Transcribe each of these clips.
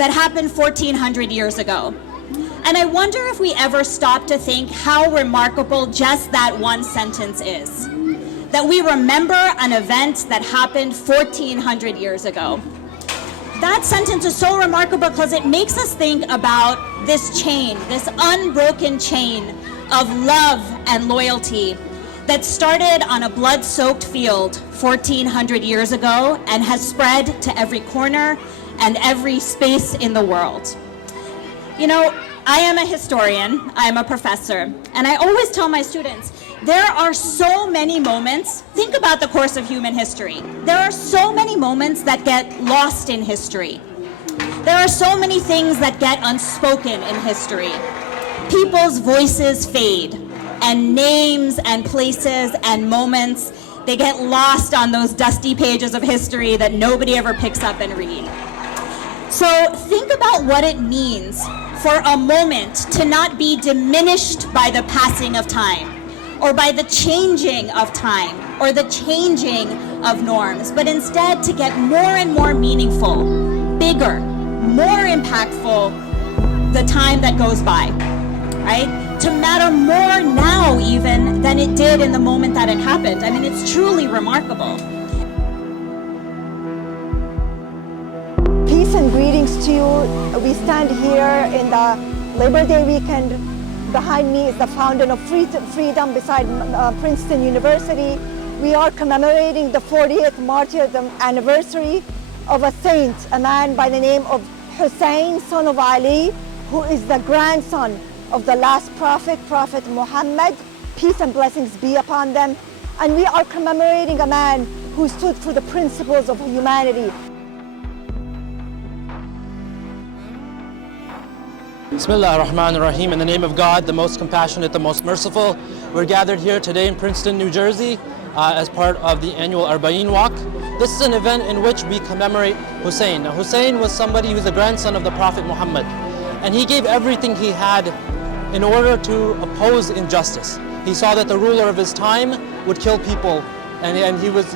that happened 1400 years ago. And I wonder if we ever stop to think how remarkable just that one sentence is. That we remember an event that happened 1400 years ago. That sentence is so remarkable because it makes us think about this chain, this unbroken chain of love and loyalty that started on a blood-soaked field 1400 years ago and has spread to every corner and every space in the world. You know, I am a historian, I am a professor, and I always tell my students, there are so many moments, think about the course of human history. There are so many moments that get lost in history. There are so many things that get unspoken in history. People's voices fade, and names and places and moments, they get lost on those dusty pages of history that nobody ever picks up and reads. So think about what it means for a moment to not be diminished by the passing of time, or by the changing of time, or the changing of norms, but instead to get more and more meaningful, bigger, more impactful the time that goes by, right? To matter more now even than it did in the moment that it happened. I mean, it's truly remarkable. Peace and greetings to you. We stand here in the Labor Day weekend. Behind me is the fountain of freedom beside Princeton University. We are commemorating the 40th martyrdom anniversary of a saint, a man by the name of Hussein, son of Ali, who is the grandson of the last prophet, Prophet Muhammad. Peace and blessings be upon them. And we are commemorating a man who stood for the principles of humanity. Bismillah ar-Rahman ar-Rahim. In the name of God, the most compassionate, the most merciful. We're gathered here today in Princeton, New Jersey as part of the annual Arbaeen walk. This is an event in which we commemorate Hussein. Now, Hussein was somebody who's the grandson of the Prophet Muhammad, and he gave everything he had in order to oppose injustice. He saw that the ruler of his time would kill people, and he would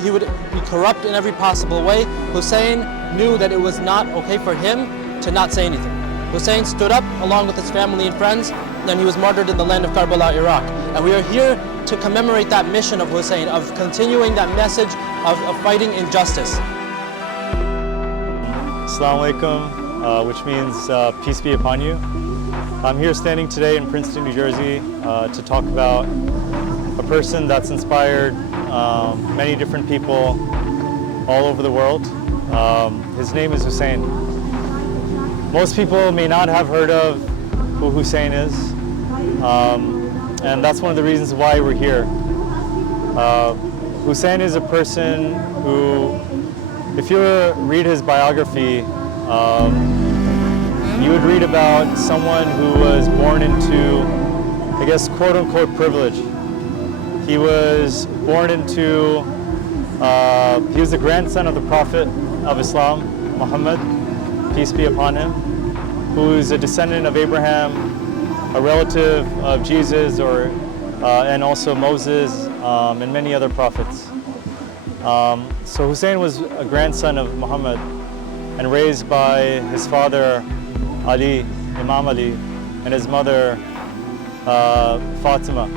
be corrupt in every possible way. Hussein knew that it was not okay for him to not say anything. Hussein stood up along with his family and friends, and he was martyred in the land of Karbala, Iraq. And we are here to commemorate that mission of Hussein, of continuing that message of fighting injustice. Assalamu alaikum, which means peace be upon you. I'm here standing today in Princeton, New Jersey to talk about a person that's inspired many different people all over the world. His name is Hussein. Most people may not have heard of who Hussein is, and that's one of the reasons why we're here. Hussein is a person who, if you read his biography, you would read about someone who was born into, I guess, quote-unquote privilege. He was born into, he was the grandson of the Prophet of Islam, Muhammad, peace be upon him, who is a descendant of Abraham, a relative of Jesus, and also Moses, and many other prophets. So Hussein was a grandson of Muhammad and raised by his father Ali, Imam Ali, and his mother Fatima.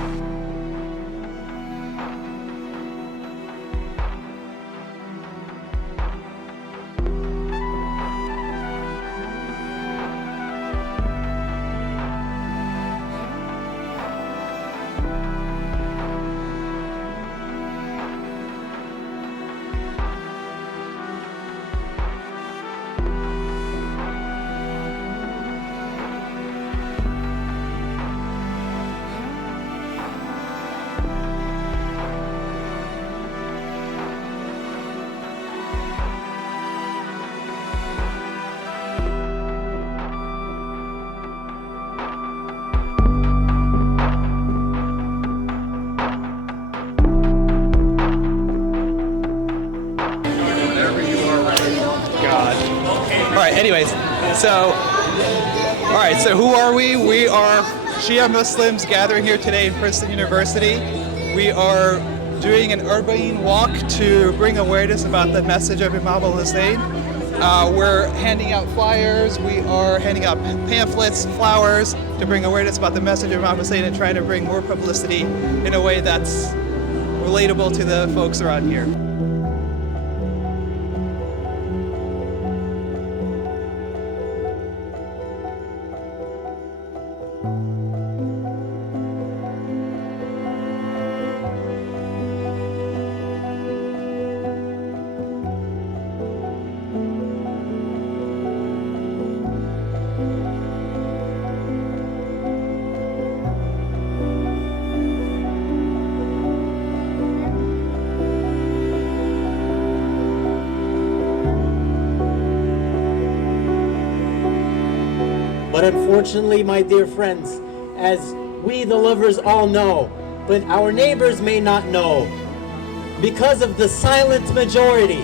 Anyways, so who are we? We are Shia Muslims gathering here today in Princeton University. We are doing an Arbaeen walk to bring awareness about the message of Imam al-Hussein. We're handing out flyers, we are handing out pamphlets, flowers to bring awareness about the message of Imam Hussein and trying to bring more publicity in a way that's relatable to the folks around here. But unfortunately, my dear friends, as we the lovers all know, but our neighbors may not know, because of the silent majority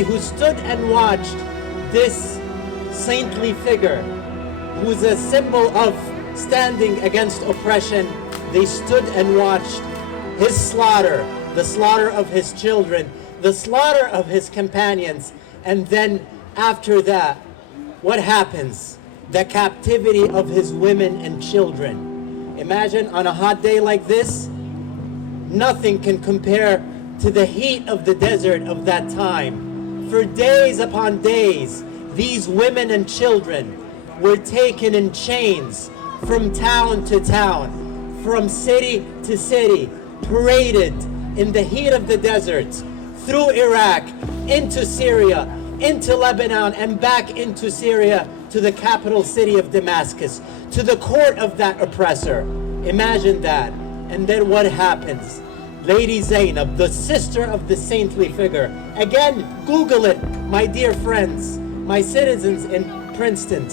who stood and watched this saintly figure, who's a symbol of standing against oppression, they stood and watched his slaughter, the slaughter of his children, the slaughter of his companions, and then after that, what happens? The captivity of his women and children. Imagine on a hot day like this, nothing can compare to the heat of the desert of that time. For days upon days, these women and children were taken in chains from town to town, from city to city, paraded in the heat of the desert, through Iraq, into Syria, into Lebanon, and back into Syria, to the capital city of Damascus, to the court of that oppressor. Imagine that. And then what happens? Lady Zainab, the sister of the saintly figure. Again, Google it, my dear friends, my citizens in Princeton,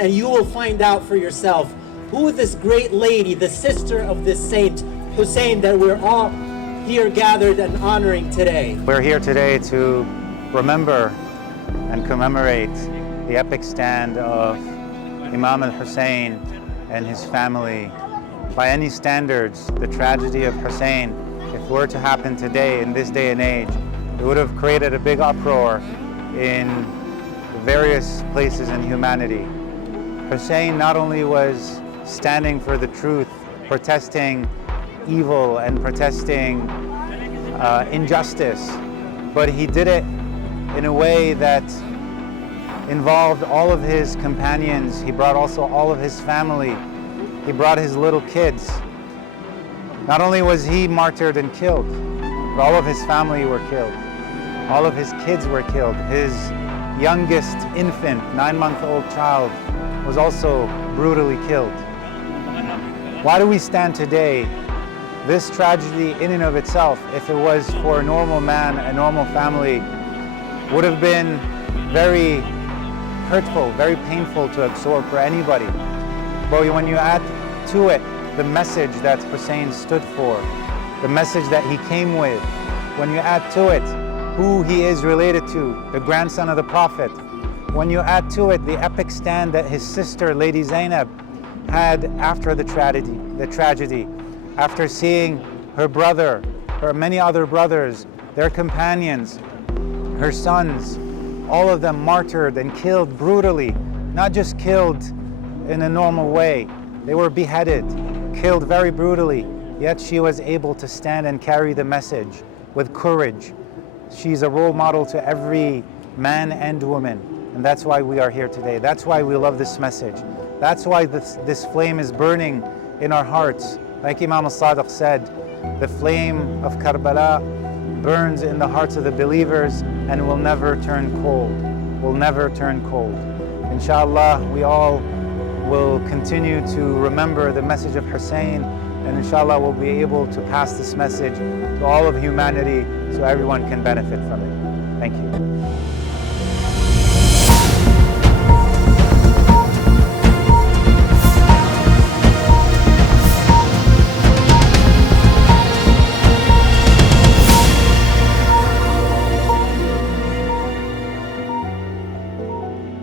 and you will find out for yourself who this great lady, the sister of this Saint Hussein that we're all here gathered and honoring today. We're here today to remember and commemorate the epic stand of Imam al-Hussein and his family. By any standards, the tragedy of Hussein, if it were to happen today, in this day and age, it would have created a big uproar in various places in humanity. Hussein not only was standing for the truth, protesting evil and protesting injustice, but he did it in a way that involved all of his companions. He brought also all of his family. He brought his little kids. Not only was he martyred and killed, but all of his family were killed. All of his kids were killed. His youngest infant, 9-month-old child, was also brutally killed. Why do we stand today? This tragedy in and of itself, if it was for a normal man, a normal family, would have been very hurtful, very painful to absorb for anybody. But when you add to it the message that Hussein stood for, the message that he came with, when you add to it who he is related to, the grandson of the Prophet, when you add to it the epic stand that his sister, Lady Zainab, had after the tragedy, after seeing her brother, her many other brothers, their companions, her sons, all of them martyred and killed brutally, not just killed in a normal way. They were beheaded, killed very brutally, yet she was able to stand and carry the message with courage. She's a role model to every man and woman, and that's why we are here today. That's why we love this message. That's why this flame is burning in our hearts. Like Imam al-Sadiq said, the flame of Karbala burns in the hearts of the believers and will never turn cold, will never turn cold. Inshallah, we all will continue to remember the message of Hussein, and inshallah we'll be able to pass this message to all of humanity so everyone can benefit from it. Thank you.